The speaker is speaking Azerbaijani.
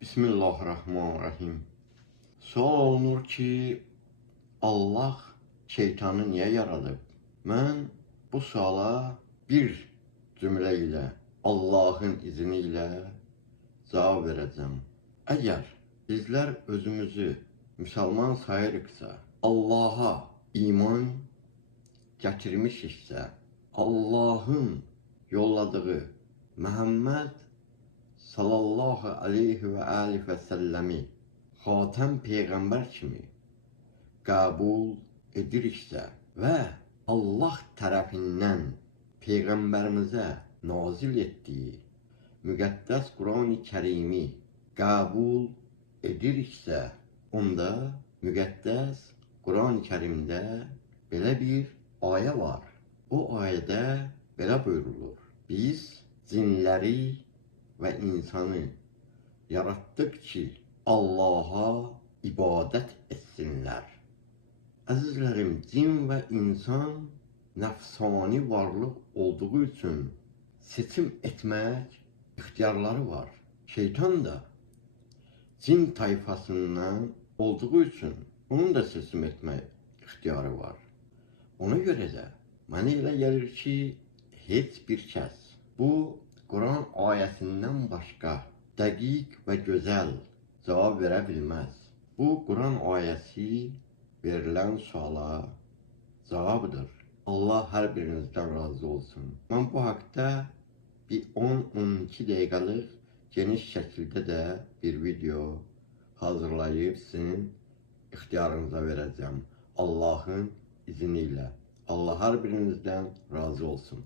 Bismillahirrahmanirrahim. Sual olunur ki, Allah şeytanı niye yaradı? Ben bu suala bir cümle ile, Allah'ın izniyle cevap vereceğim. Eğer bizler özümüzü Müslüman sayırıqsa, Allah'a iman getirmişiksə, Allah'ın yolladığı Muhammed sallallahu aleyhi ve aleyhi ve sellemi Xatəm Peyğəmbər kimi qəbul ediriksə və Allah tərəfindən Peyğəmbərimizə nazil etdiyi müqəddəs Quran-ı Kərimi qəbul ediriksə, onda müqəddəs Quran-ı Kərimdə belə bir ayə var. O ayədə belə buyurulur: biz cinləri ve insanı yarattık ki Allah'a ibadet etsinler. Azizlerim, cin ve insan nefsani varlık olduğu için seçim etmek ihtiyarları var. Şeytan da cin tayfasından olduğu için onun da seçim etme ihtiyarı var. Ona göre de bana elə gəlir ki, heç bir kəs bu Kur'an ayetinden başka dakik ve güzel cevap verebilmez. Bu Kur'an ayeti verilen suala cevabıdır. Allah her birinizden razı olsun. Ben bu hakta bir 10-12 dakikalık geniş şekilde de bir video hazırlayıp sizin ihtiyarınıza vereceğim. Allah'ın izniyle. Allah her birinizden razı olsun.